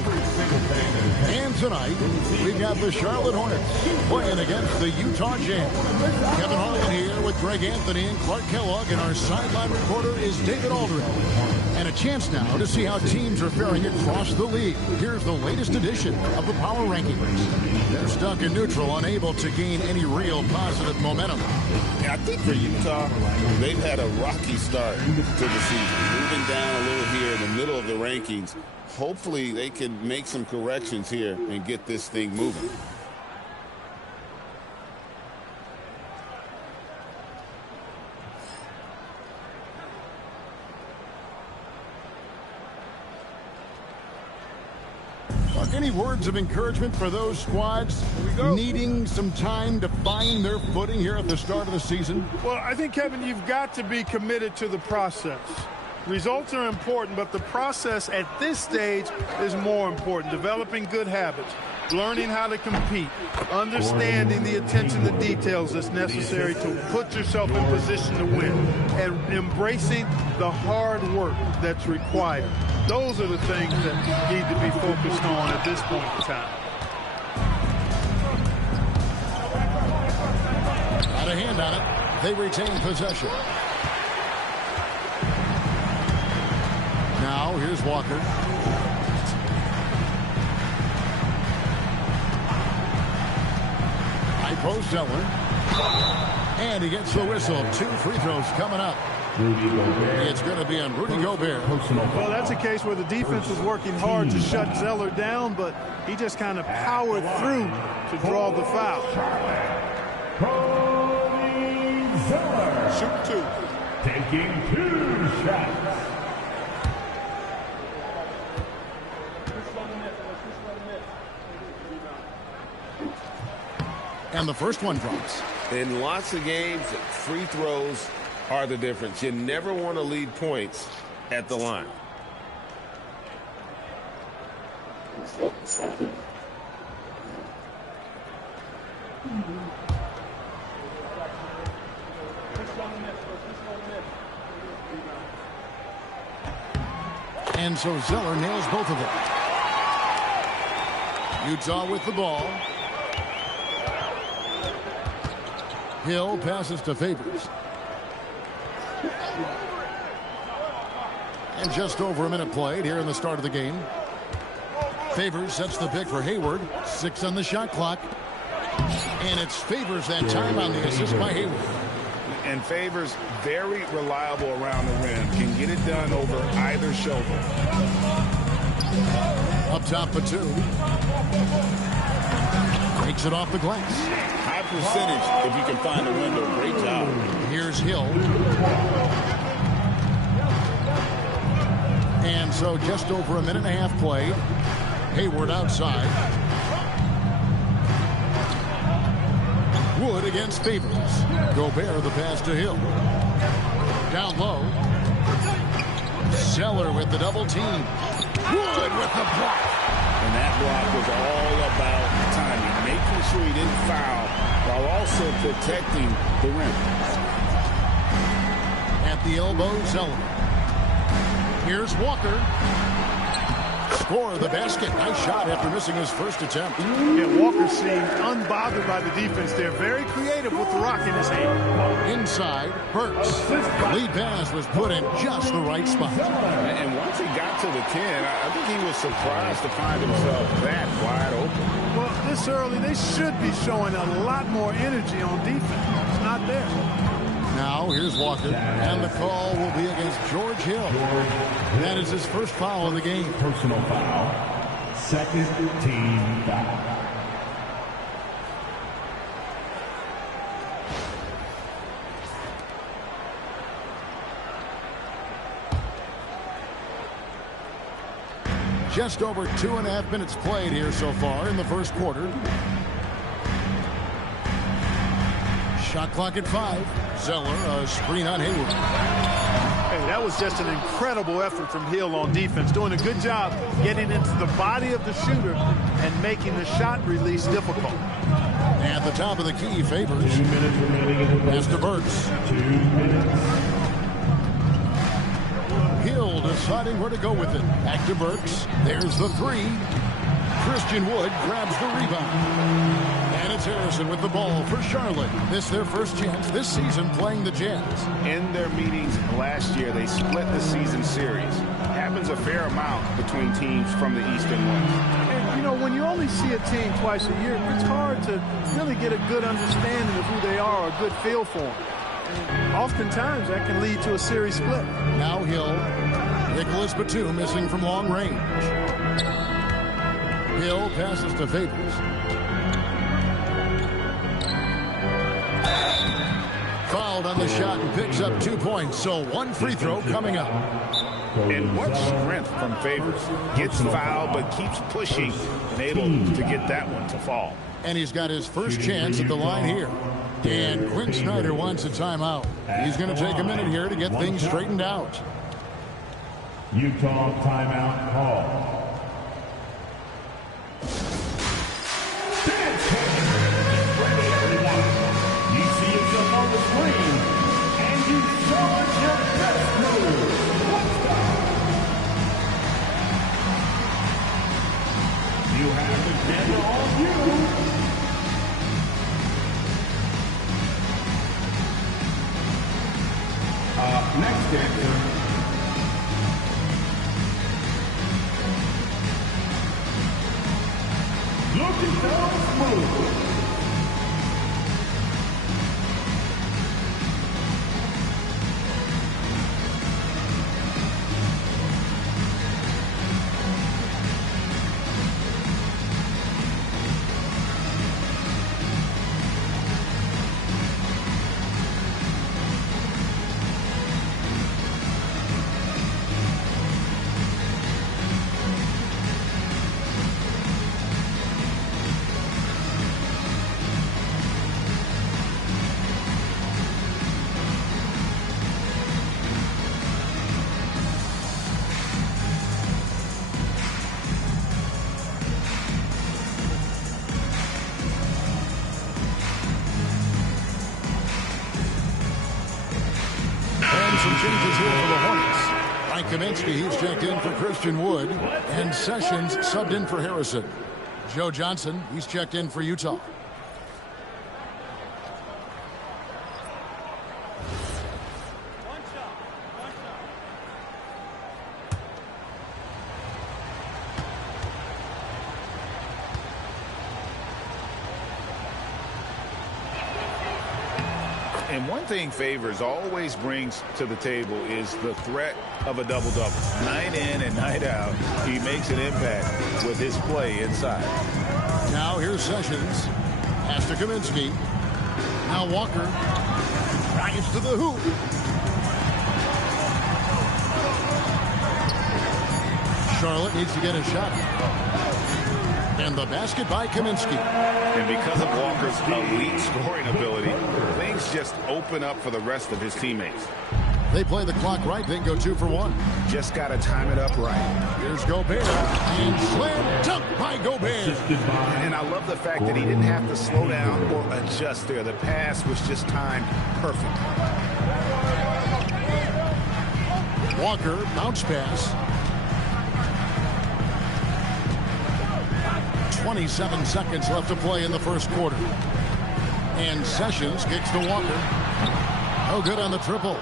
game. And tonight, we got the Charlotte Hornets playing against the Utah Jazz. Kevin Harlan here with Greg Anthony and Clark Kellogg, and our sideline reporter is David Aldridge. And a chance now to see how teams are faring across the league. Here's the latest edition of the Power Rankings. They're stuck in neutral, unable to gain any real positive momentum. Yeah, I think for Utah, they've had a rocky start to the season. Moving down a little here in the middle of the rankings. Hopefully they can make some corrections here and get this thing moving. Any words of encouragement for those squads needing some time to find their footing here at the start of the season? Well, I think, Kevin, you've got to be committed to the process. Results are important, but the process at this stage is more important. Developing good habits, learning how to compete, understanding the attention to details that's necessary to put yourself in position to win, and embracing the hard work that's required. Those are the things that need to be focused on at this point in time. Got a hand on it. They retain possession. Now here's Walker. High post Zeller. And he gets the whistle. 2 free throws coming up. It's going to be on Rudy Gobert. Well, that's a case where the defense was working hard to shut Zeller down, but he just kind of powered through to draw the foul. Shoot 2. Taking 2 shots. And the first one drops. In lots of games, free throws are the difference. You never want to lead points at the line. And so Zeller nails both of them. Utah with the ball. Hill passes to Favors. And just over a minute played here in the start of the game. Favors sets the pick for Hayward. 6 on the shot clock. And it's Favors that time on the assist by Hayward. And Favors, very reliable around the rim. Can get it done over either shoulder. Up top for 2. Takes it off the glass. High percentage if you can find a window. Great job. Here's Hill. And so just over a minute and a half played. Hayward outside. Wood against Favors. Gobert the pass to Hill. Down low. Zeller with the double team. Wood with the block. And that block was all about timing, making sure he didn't foul while also protecting the rim. At the elbow, Zeller. Here's Walker. Score the basket. Nice shot after missing his first attempt. Yeah, Walker seemed unbothered by the defense there. Very creative with the rock in his hand. Inside, Burks. Lead pass was put in just the right spot. And once he got to the 10, I think he was surprised to find himself that wide open. Well, this early, they should be showing a lot more energy on defense. It's not there. Now, here's Walker, and the call will be against George Hill. That is his first foul of the game. Personal foul. Second team foul. Just over 2.5 minutes played here so far in the first quarter. Shot clock at 5. Zeller, a screen on Hayward. Hey, that was just an incredible effort from Hill on defense. Doing a good job getting into the body of the shooter and making the shot release difficult. At the top of the key, Favors. 2 minutes remaining in the Pass to Burks. 2 minutes. Hill to deciding where to go with it. Back to Burks. There's the three. Christian Wood grabs the rebound. And it's Harrison with the ball for Charlotte. This their first chance this season playing the Jazz. In their meetings last year, they split the season series. Happens a fair amount between teams from the East and West. And, you know, when you only see a team twice a year, it's hard to really get a good understanding of who they are, a good feel for them. And oftentimes, that can lead to a series split. Now Hill. Nicholas Batum missing from long range. Hill passes to Favors. Fouled on the shot and picks up 2 points, so one free throw coming up. And what strength from Favors. Gets fouled, but keeps pushing and able to get that one to fall. And he's got his first chance at the line here. And Quinn Snyder wants a timeout. He's going to take a minute here to get things straightened out. Utah timeout call. You see yourself on the screen, and you charge your best move. You have the camera on you. Next answer. Looking down smooth. Some changes here for the Hornets. Mike Kaminsky, he's checked in for Christian Wood. And Sessions subbed in for Harrison. Joe Johnson, he's checked in for Utah. And one thing Favors always brings to the table is the threat of a double-double. Night in and night out, he makes an impact with his play inside. Now here's Sessions. Pass to Kaminsky. Now Walker. Drives to the hoop. Charlotte needs to get a shot. And the basket by Kaminsky. And because of Walker's elite scoring ability, things just open up for the rest of his teammates. They play the clock right, then go 2 for 1. Just got to time it up right. Here's Gobert. And slam dunk by Gobert. And I love the fact that he didn't have to slow down or adjust there. The pass was just timed perfect. Walker, bounce pass. 27 seconds left to play in the first quarter. And Sessions kicks to Walker. No good on the triple.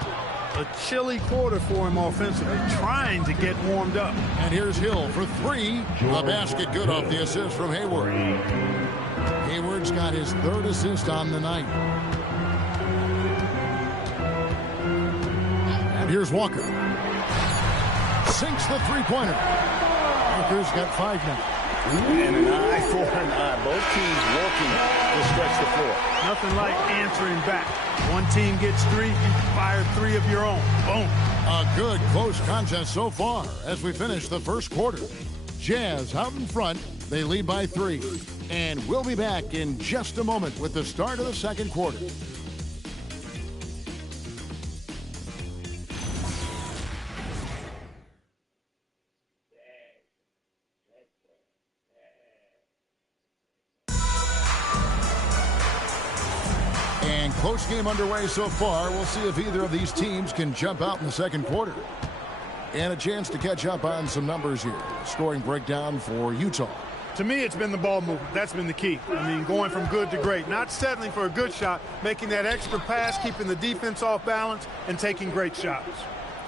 A chilly quarter for him offensively, trying to get warmed up. And here's Hill for 3. A basket good off the assist from Hayward. Hayward's got his 3rd assist on the night. And here's Walker. Sinks the three-pointer. Walker's got 5 now. And an eye for an eye. Both teams working to stretch the floor. Nothing like answering back. One team gets 3, you fire 3 of your own. Boom. A good close contest so far as we finish the first quarter. Jazz out in front. They lead by 3. And we'll be back in just a moment with the start of the second quarter. Close game underway so far. We'll see if either of these teams can jump out in the second quarter. And a chance to catch up on some numbers here. Scoring breakdown for Utah. To me, it's been the ball movement. That's been the key. I mean, going from good to great. Not settling for a good shot, making that extra pass, keeping the defense off balance, and taking great shots.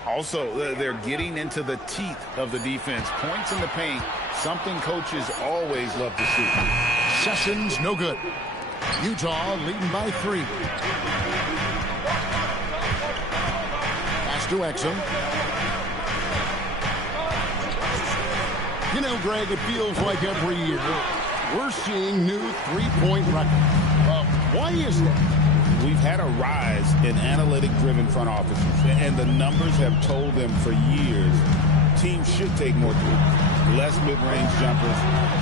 Also, they're getting into the teeth of the defense. Points in the paint, something coaches always love to see. Sessions, no good. Utah leading by 3. Pass to Exum. You know, Greg, it feels like every year we're seeing new three-point records. Why is that? We've had a rise in analytic-driven front offices, and the numbers have told them for years teams should take more threes, less mid-range jumpers,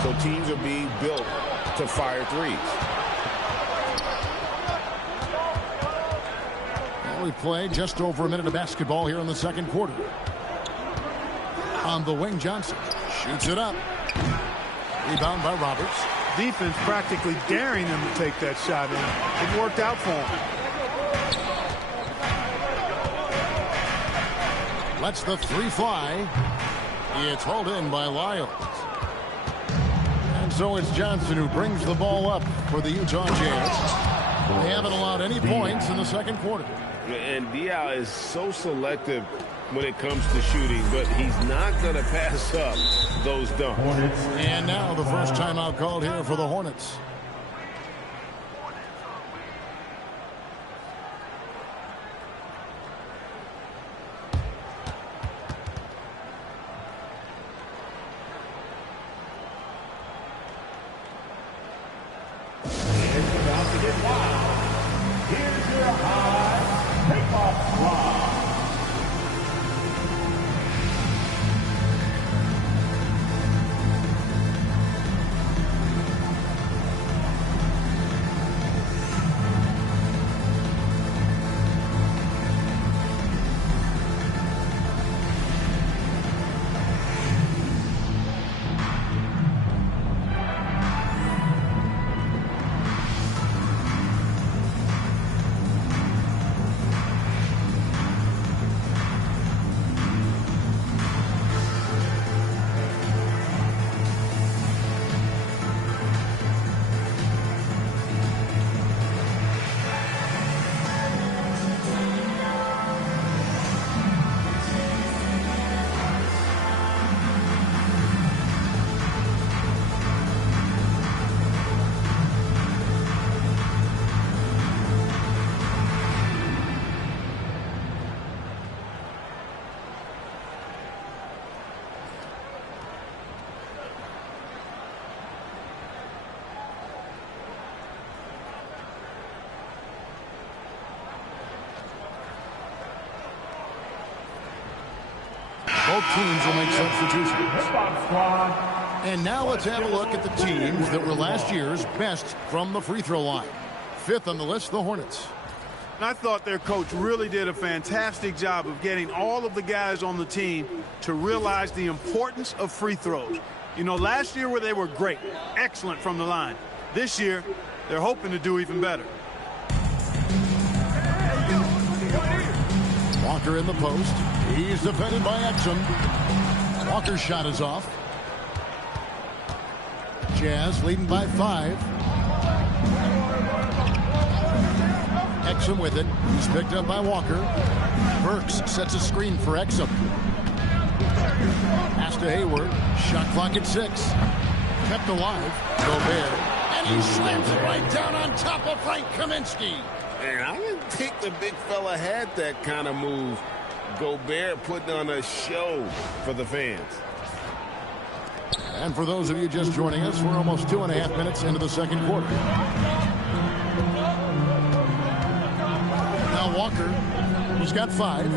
so teams are being built to fire threes. Well, we played just over a minute of basketball here in the second quarter. On the wing, Johnson shoots it up. Rebound by Roberts. Defense practically daring them to take that shot in. It worked out for them. Lets the 3 fly. It's hauled in by Lyles. And so it's Johnson who brings the ball up for the Utah Jazz. They haven't allowed any points in the second quarter. And Diaw is so selective when it comes to shooting, but he's not going to pass up those dunks. And now the first timeout called here for the Hornets. It's about to get wild. Here's your high takeoff squad. Both teams will make substitutions. And now let's have a look at the teams that were last year's best from the free throw line. 5th on the list, the Hornets. And I thought their coach really did a fantastic job of getting all of the guys on the team to realize the importance of free throws. You know, last year where they were great, excellent from the line. This year, they're hoping to do even better. Walker in the post. He's defended by Exum. Walker's shot is off. Jazz leading by 5. Exum with it. He's picked up by Walker. Burks sets a screen for Exum. Pass to Hayward. Shot clock at 6. Kept alive. Gobert. And he slams it right down on top of Frank Kaminsky. Man, I didn't think the big fella had that kind of move. Gobert putting on a show for the fans. And for those of you just joining us, we're almost 2.5 minutes into the second quarter. Now Walker, who's got 5.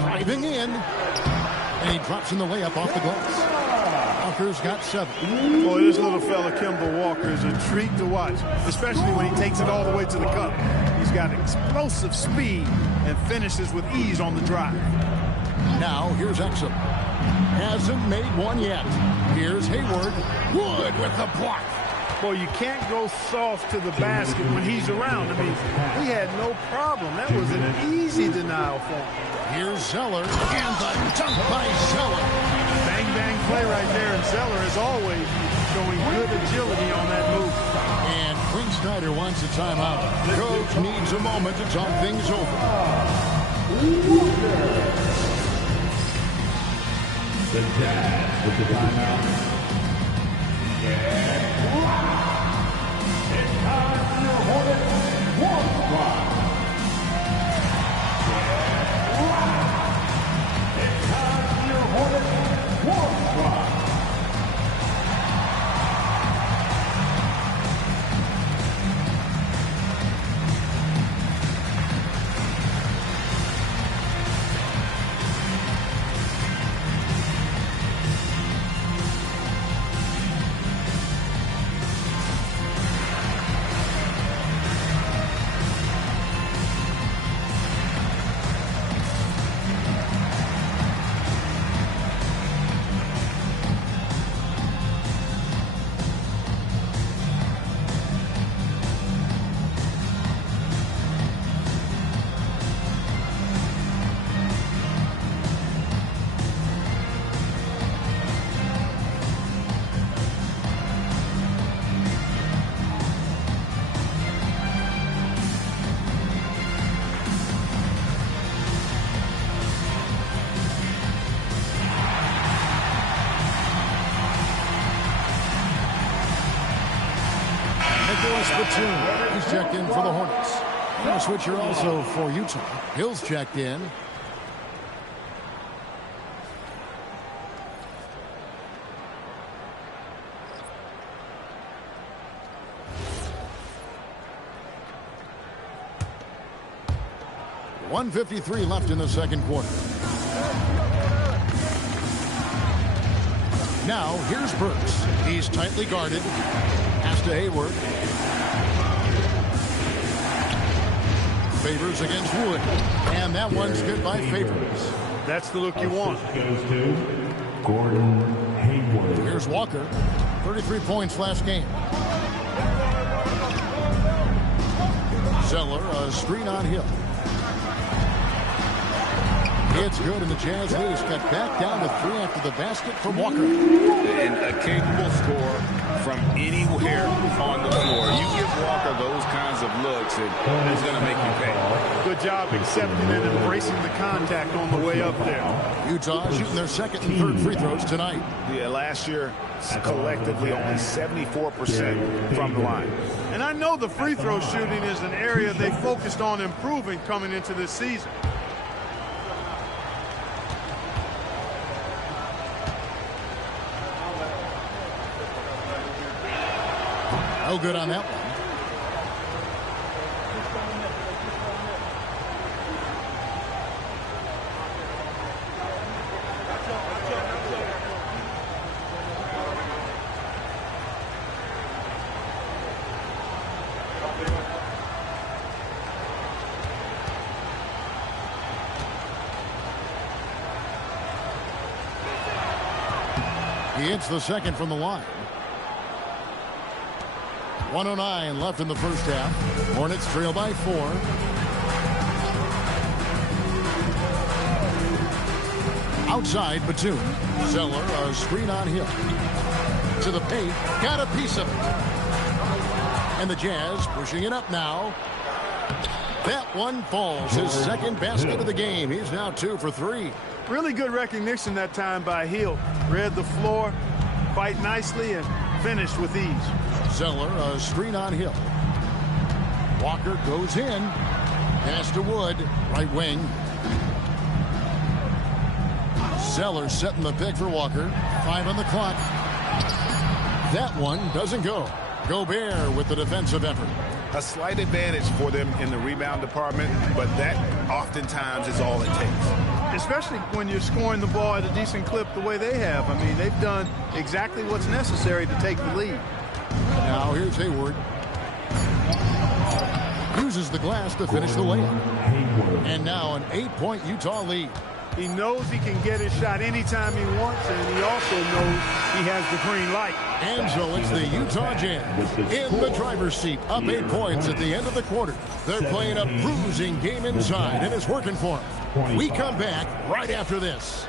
Driving in. And he drops in the layup off the glass. Walker's got 7. Boy, this little fella, Kemba Walker, is a treat to watch, especially when he takes it all the way to the cup. He's got explosive speed and finishes with ease on the drive. Now, here's Exum. Hasn't made one yet. Here's Hayward. Wood with the block. Well, you can't go soft to the basket when he's around. I mean, he had no problem. That was an easy denial for him. Here's Zeller, and the dunk by Zeller. Bang, bang play right there, and Zeller, as always, showing good agility on that move. And Quinn Snyder wants a timeout. Coach needs a moment to talk things over. The Jazz with the timeout. It's time for your Hornets warm squad. It's time for your Hornets warm squad. He's checked in for the Hornets. And a switcher also for Utah. Hill's checked in. .153 left in the second quarter. Now, here's Burks. He's tightly guarded. Pass to Hayward. Favors against Wood. And that one's good by Favors. That's the look you want. Goes to Gordon Hayward. Here's Walker. 33 points last game. Zeller, a screen on Hill. It's good, and the Jazz lead is cut back down to 3 after the basket from Walker. And a capable scorer from anywhere on the floor. You give Walker those kinds of looks, and he's going to make you pay. Good job accepting and embracing the contact on the way up there. Utah shooting their second and third free throws tonight. Yeah, last year, collectively only 74% from the line. And I know the free throw shooting is an area they focused on improving coming into this season. No good on that one. He hits the second from the line. 1:09 left in the first half. Hornets trail by 4. Outside, Batum. Zeller, a screen on Hill. To the paint. Got a piece of it. And the Jazz pushing it up now. That one falls. His second basket of the game. He's now 2 for 3. Really good recognition that time by Hill. Read the floor, fight nicely, and finished with ease. Zeller, a screen on Hill. Walker goes in. Pass to Wood, right wing. Zeller setting the pick for Walker. 5 on the clock. That one doesn't go. Gobert with the defensive effort. A slight advantage for them in the rebound department, but that oftentimes is all it takes. Especially when you're scoring the ball at a decent clip the way they have. I mean, they've done exactly what's necessary to take the lead. Now here's Hayward. Uses the glass to finish the layup. And now an 8-point Utah lead. He knows he can get his shot anytime he wants, and he also knows he has the green light. And so it's the Utah Jazz in the driver's seat, up 8 points at the end of the quarter. They're playing a bruising game inside, and it's working for them. We come back right after this.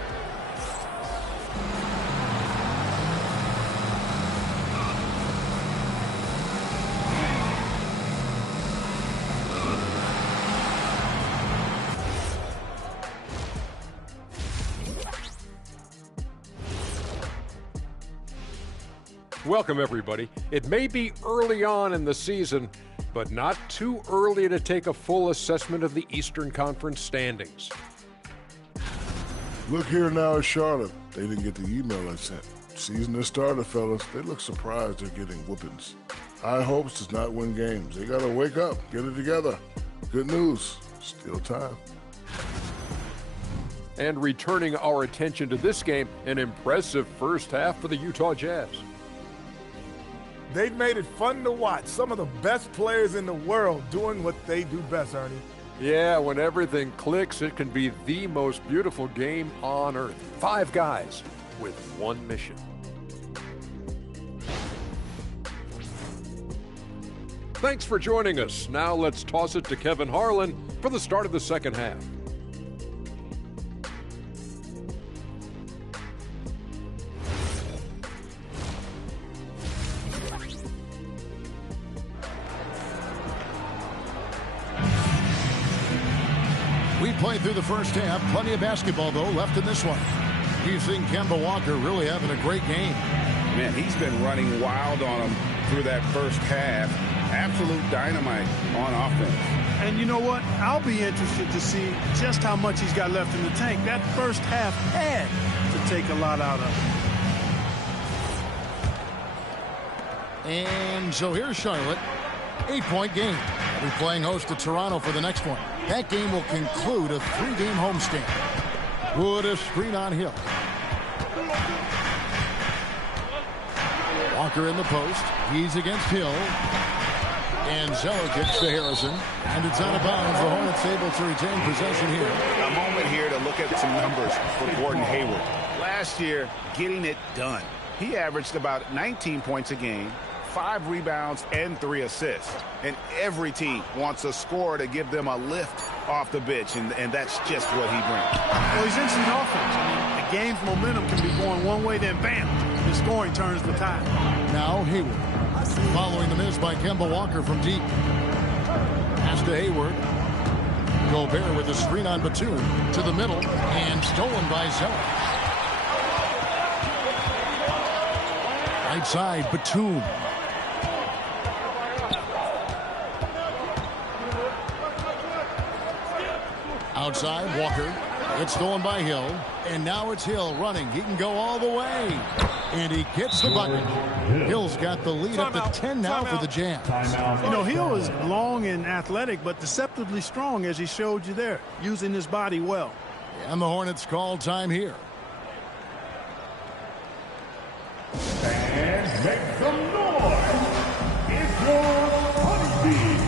Welcome, everybody. It may be early on in the season, but not too early to take a full assessment of the Eastern Conference standings. Look here now at Charlotte. They didn't get the email I sent. Season has started, fellas. They look surprised they're getting whoopings. High hopes does not win games. They got to wake up, get it together. Good news, still time. And returning our attention to this game, an impressive first half for the Utah Jazz. They've made it fun to watch. Some of the best players in the world doing what they do best, Ernie. Yeah, when everything clicks, it can be the most beautiful game on earth. 5 guys with one mission. Thanks for joining us. Now let's toss it to Kevin Harlan for the start of the second half. We played through the first half. Plenty of basketball, though, left in this one. We've seen Kemba Walker really having a great game. Man, he's been running wild on him through that first half. Absolute dynamite on offense. And you know what? I'll be interested to see just how much he's got left in the tank. That first half had to take a lot out of him. And so here's Charlotte. 8-point game. They'll be playing host to Toronto for the next one. That game will conclude a 3-game homestand. Wood a screen on Hill. Walker in the post. He's against Hill. And Zeller kicks to Harrison. And it's out of bounds. The Hornets able to retain possession here. A moment here to look at some numbers for Gordon Hayward. Last year, getting it done. He averaged about 19 points a game, 5 rebounds, and 3 assists. And every team wants a scorer to give them a lift off the bench, and that's just what he brings. Well, he's instant offense. I mean, the game's momentum can be going one way, then bam, the scoring turns the tide. Now Hayward. Following the miss by Kemba Walker from deep. Pass to Hayward. Gobert with a screen on Batum to the middle, and stolen by Zeller. Right side, Batum. Outside, Walker. It's stolen by Hill. And now it's Hill running. He can go all the way. And he gets the bucket. Hill's got the lead up to 10 now for the Jazz. You know, Hill is long and athletic, but deceptively strong, as he showed you there, using his body well. And the Hornets call time here. And make some noise. It's your Honeybee.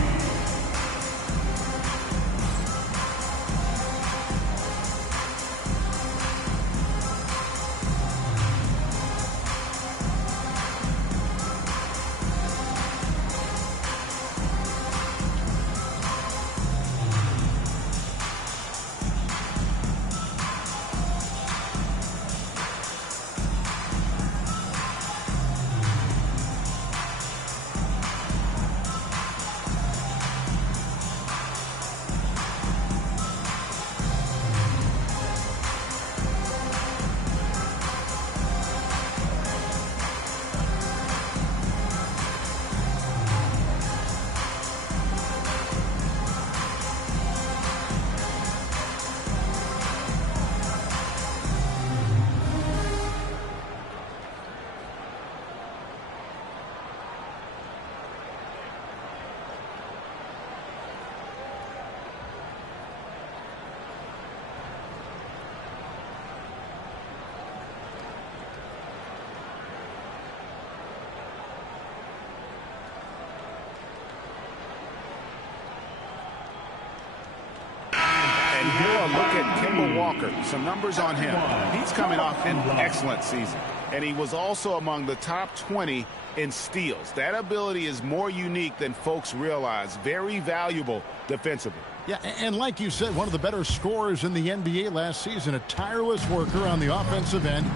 Walker, some numbers on him. He's coming off an excellent season, and he was also among the top 20 in steals. That ability is more unique than folks realize. Very valuable defensively. Yeah, and like you said, one of the better scorers in the NBA last season, a tireless worker on the offensive end.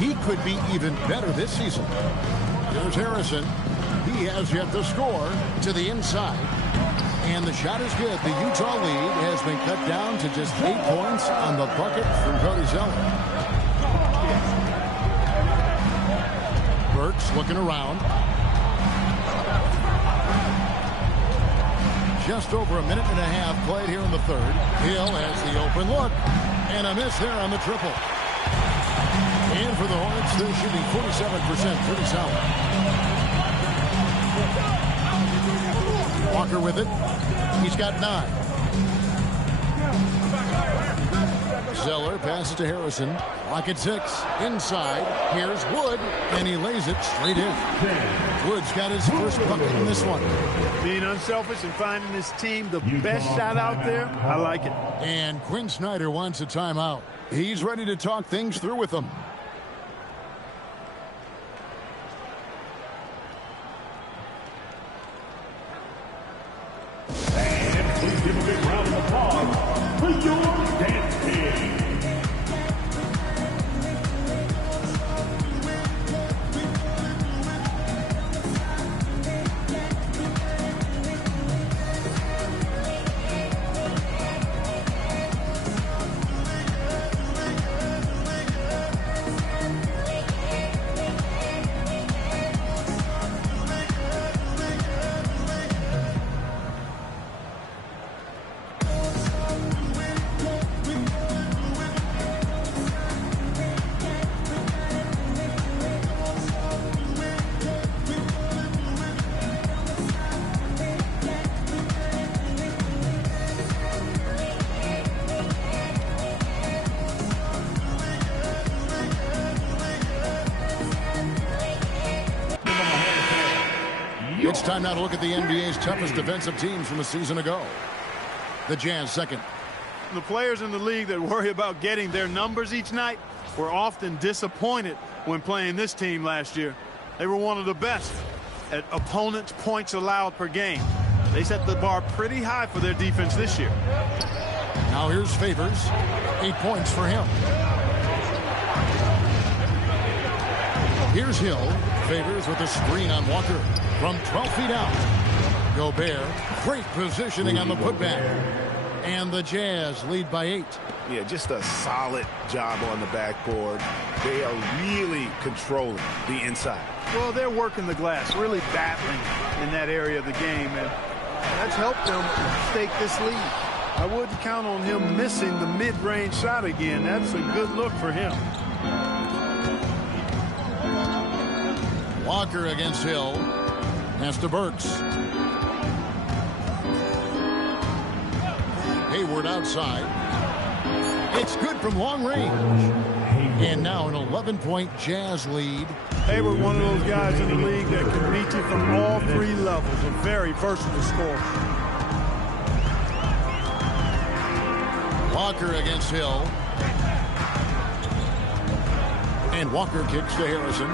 He could be even better this season. Here's Harrison. He has yet to score to the inside. And the shot is good. The Utah lead has been cut down to just 8 points on the bucket from Cody Zeller. Burks looking around. Just over a minute and a half played here in the third. Hill has the open look. And a miss there on the triple. And for the Hornets, they're shooting 47%. Pretty solid. Walker with it. He's got 9. Zeller passes to Harrison. Clock at 6. Inside. Here's Wood. And he lays it straight in. Wood's got his first bucket in this one. Being unselfish and finding his team the best shot out there, I like it. And Quinn Snyder wants a timeout. He's ready to talk things through with them. And please give a big round of applause for your dance team. It's time now to look at the NBA's toughest defensive teams from a season ago. The Jazz second. The players in the league that worry about getting their numbers each night were often disappointed when playing this team last year. They were one of the best at opponents' points allowed per game. They set the bar pretty high for their defense this year. Now here's Favors. 8 points for him. Here's Hill. Favors with a screen on Walker from 12 feet out. Gobert, great positioning on the putback. And the Jazz lead by 8. Yeah, just a solid job on the backboard. They are really controlling the inside. Well, they're working the glass, really battling in that area of the game, and that's helped them stake this lead. I wouldn't count on him missing the mid-range shot again. That's a good look for him. Walker against Hill. Pass to Burks. Hayward outside. It's good from long range. And now an 11-point Jazz lead. Hayward, one of those guys in the league that can beat you from all 3 levels. A very versatile scorer. Walker against Hill. And Walker kicks to Harrison.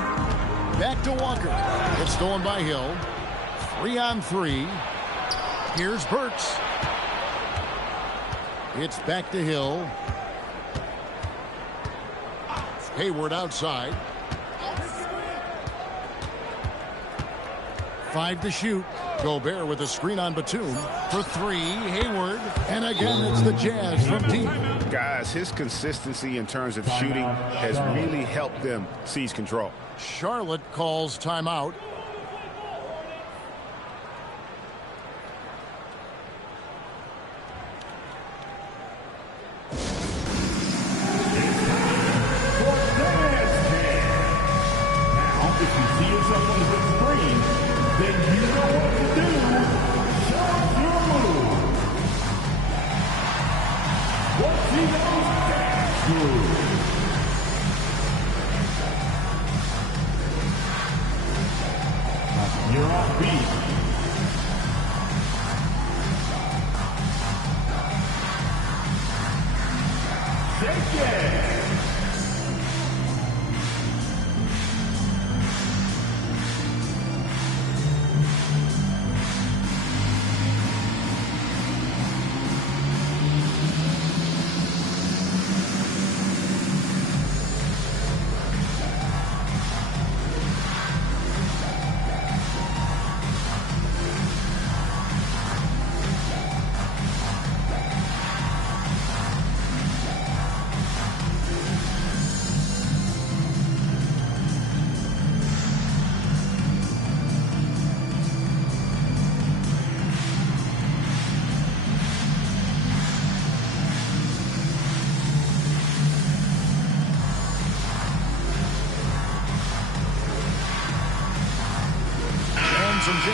Back to Walker. It's stolen by Hill. 3-on-3. Here's Burks. It's back to Hill. Hayward outside. 5 to shoot. Gobert with a screen on Batum for 3. Hayward. And again, it's the Jazz from deep. Guys, his consistency in terms of shooting has really helped them seize control. Charlotte calls timeout.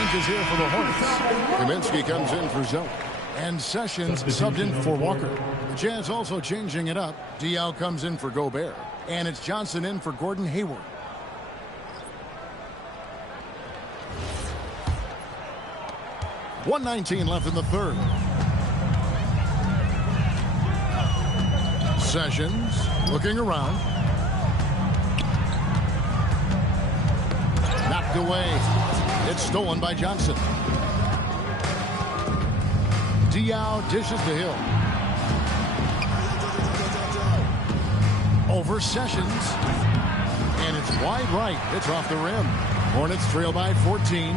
changes here for the Hornets. Kaminsky comes in for Zoe. And Sessions subbed in for Walker. The Jazz also changing it up. Diaw comes in for Gobert. And it's Johnson in for Gordon Hayward. .119 left in the third. Sessions looking around. Knocked away. It's stolen by Johnson. Diaw dishes to Hill. Over Sessions. And it's wide right. It's off the rim. Hornets trail by 14.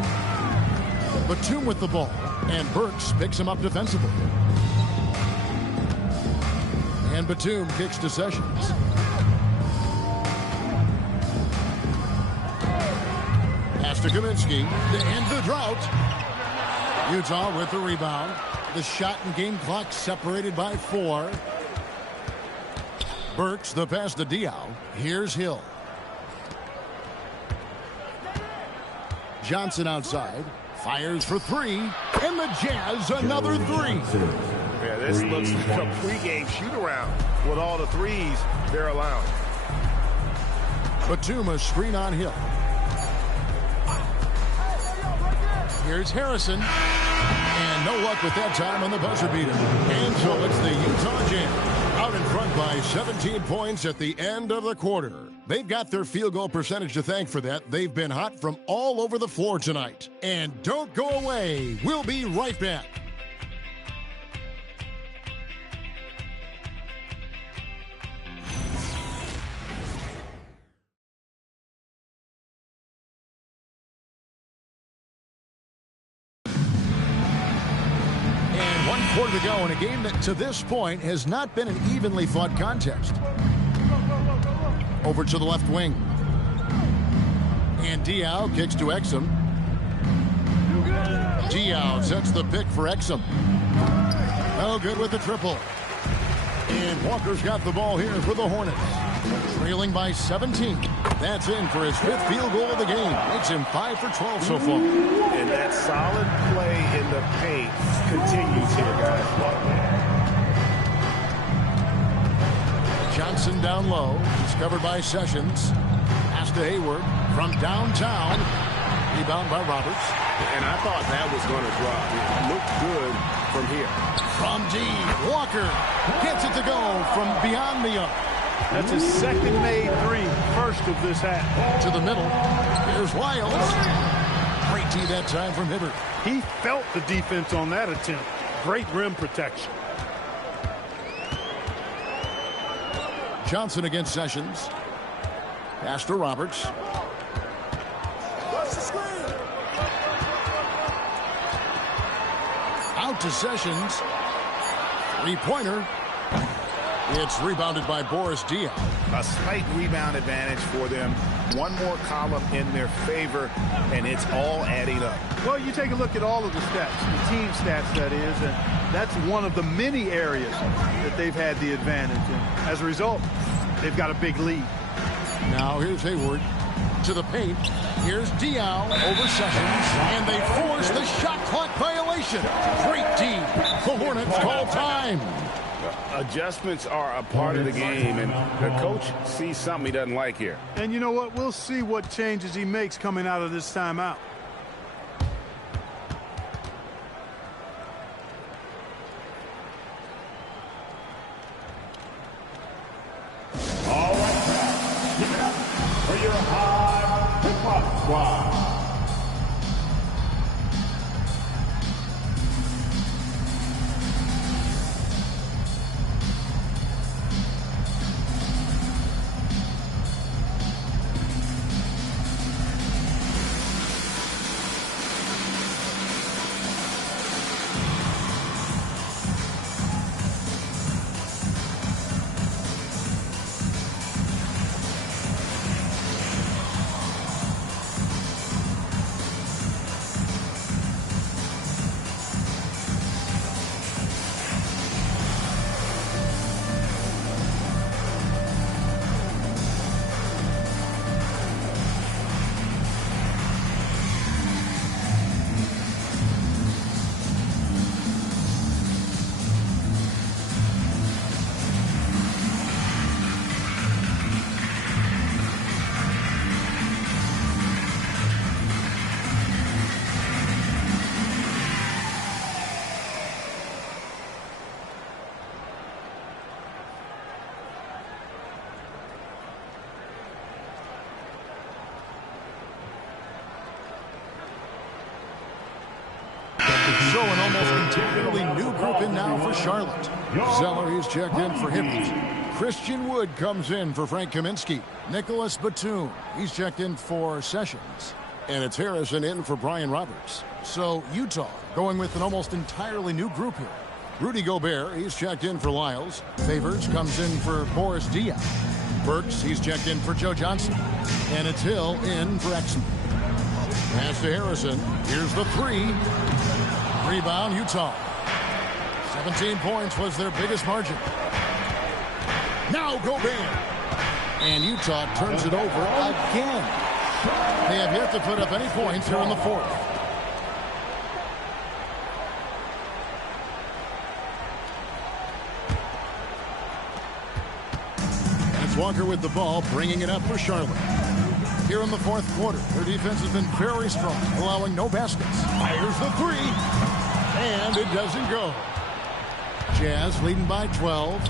Batum with the ball. And Burks picks him up defensively. And Batum kicks to Sessions. Pass to Kaminsky to end the drought. Utah with the rebound. The shot and game clock separated by 4. Burks the pass to Diaw. Here's Hill. Johnson outside. Fires for 3. And the Jazz another 3. Yeah, this looks like a pregame shoot-around with all the threes they're allowing. Batum a screen on Hill. Here's Harrison. And no luck with that time on the buzzer beater. And so it's the Utah Jazz out in front by 17 points at the end of the quarter. They've got their field goal percentage to thank for that. They've been hot from all over the floor tonight. And don't go away. We'll be right back. To go in a game that to this point has not been an evenly fought contest. Over to the left wing. And Diaw kicks to Exum. Diaw sets the pick for Exum. No good with the triple. And Walker's got the ball here for the Hornets. Trailing by 17. That's in for his 5th field goal of the game. Makes him 5 for 12 so far. And that solid play in the paint continues here, guys. Johnson down low. Discovered by Sessions. Pass to Hayward from downtown. Rebound by Roberts. And I thought that was going to drop. It looked good from here. From deep, Walker gets it to go from beyond the arc. That's his second made 3, first of this half. To the middle. Here's Wiles. Great D that time from Hibbert. He felt the defense on that attempt. Great rim protection. Johnson against Sessions. Pass to Roberts. Out to Sessions. 3-pointer. It's rebounded by Boris Diaw. A slight rebound advantage for them. One more column in their favor, and it's all adding up. Well, you take a look at all of the stats, the team stats that is, and that's one of the many areas that they've had the advantage. And as a result, they've got a big lead. Now here's Hayward to the paint. Here's Diaw over Sessions, and they force the shot clock violation. Great D. The Hornets call time. Adjustments are a part of the game, and the coach sees something he doesn't like here. And you know what? We'll see what changes he makes coming out of this timeout. All right, now, give it up for your hard hip-hop squad. So an almost entirely new group in now for Charlotte. Zeller, he's checked in for Hibbert. Christian Wood comes in for Frank Kaminsky. Nicholas Batum, he's checked in for Sessions. And it's Harrison in for Brian Roberts. So Utah going with an almost entirely new group here. Rudy Gobert, he's checked in for Lyles. Favors comes in for Boris Diaw. Burks, he's checked in for Joe Johnson. And it's Hill in for Exum. Pass to Harrison. Here's the three. Rebound, Utah. 17 points was their biggest margin. Now Gobert. And Utah turns it over again. They have yet to put up any points here in the fourth. And it's Walker with the ball, bringing it up for Charlotte. Here in the fourth quarter, their defense has been very strong, allowing no baskets. Fires the three, and it doesn't go. Jazz leading by 12.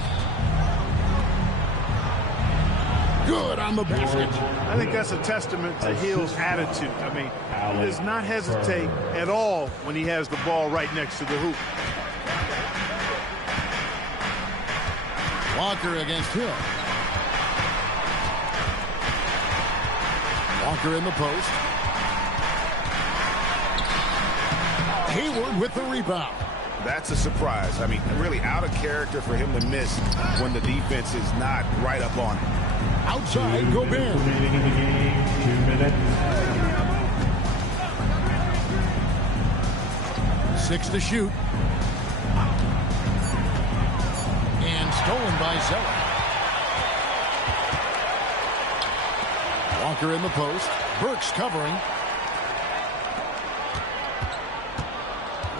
Good on the basket. I think that's a testament to Hill's attitude. I mean, he does not hesitate at all when he has the ball right next to the hoop. Walker against Hill. Walker in the post. Hayward with the rebound. That's a surprise. I mean, really out of character for him to miss when the defense is not right up on him. Outside, Gobert. Remaining in the game, 2 minutes. 6 to shoot. And stolen by Zeller. Walker in the post. Burks covering.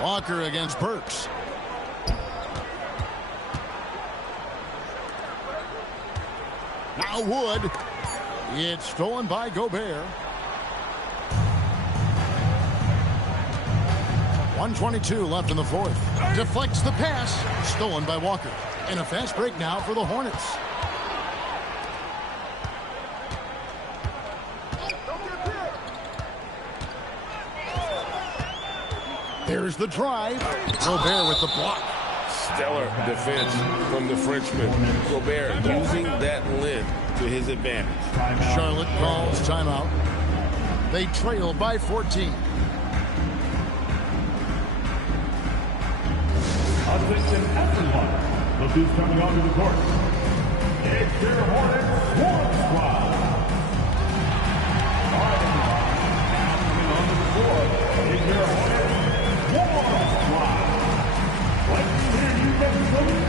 Walker against Burks. Now Wood. It's stolen by Gobert. 1:22 left in the fourth. Deflects the pass. Stolen by Walker. And a fast break now for the Hornets. There's the drive. Gobert with the block. Stellar defense from the Frenchman. Gobert using that length to his advantage. Charlotte calls timeout. They trail by 14. Attention everyone. Look who's coming onto the court. It's your Hornets Swarm Squad. All right, everyone. Now coming onto the court is your Hornets Swarm Squad. Let's hear you get some noise.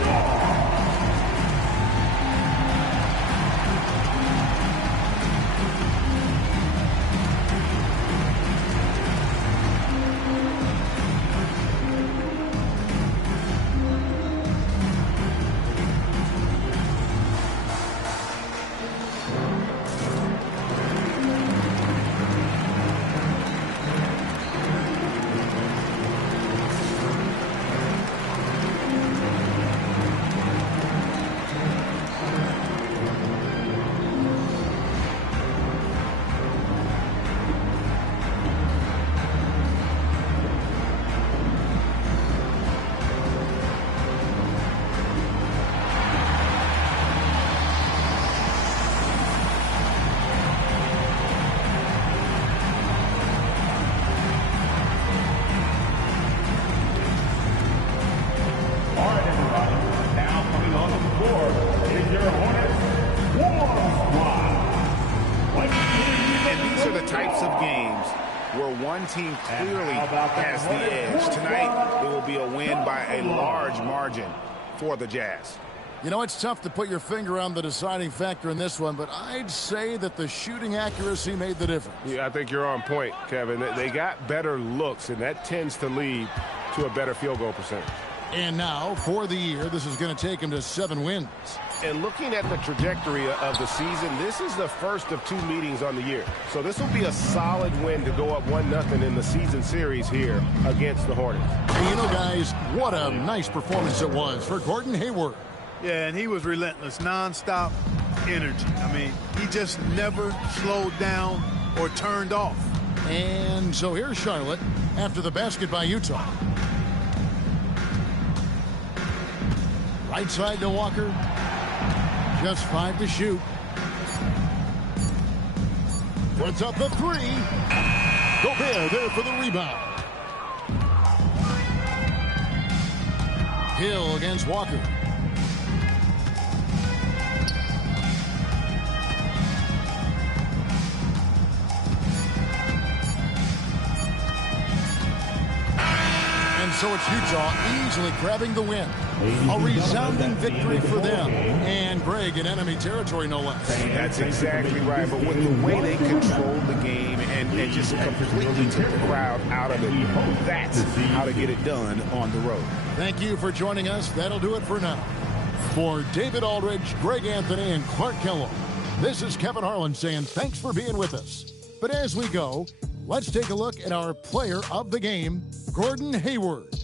Team clearly has the edge. Tonight, it will be a win by a large margin for the Jazz. You know, it's tough to put your finger on the deciding factor in this one, but I'd say that the shooting accuracy made the difference. Yeah, I think you're on point, Kevin. They got better looks, and that tends to lead to a better field goal percentage. And now, for the year, this is going to take him to 7 wins. And looking at the trajectory of the season, this is the first of 2 meetings on the year. So this will be a solid win to go up 1-0 in the season series here against the Hornets. And you know, guys, what a nice performance it was for Gordon Hayward. Yeah, and he was relentless, nonstop energy. I mean, he just never slowed down or turned off. And so here's Charlotte after the basket by Utah. Right side to Walker. Just 5 to shoot. Puts up the 3. Gobert there for the rebound. Hill against Walker. And so it's Utah easily grabbing the win. A resounding victory for them. And Greg in enemy territory, no less. That's exactly right. But with the way they controlled the game and just completely took the crowd out of it, that's how to get it done on the road. Thank you for joining us. That'll do it for now. For David Aldridge, Greg Anthony, and Clark Kellogg, this is Kevin Harlan saying thanks for being with us. But as we go, let's take a look at our player of the game, Gordon Hayward.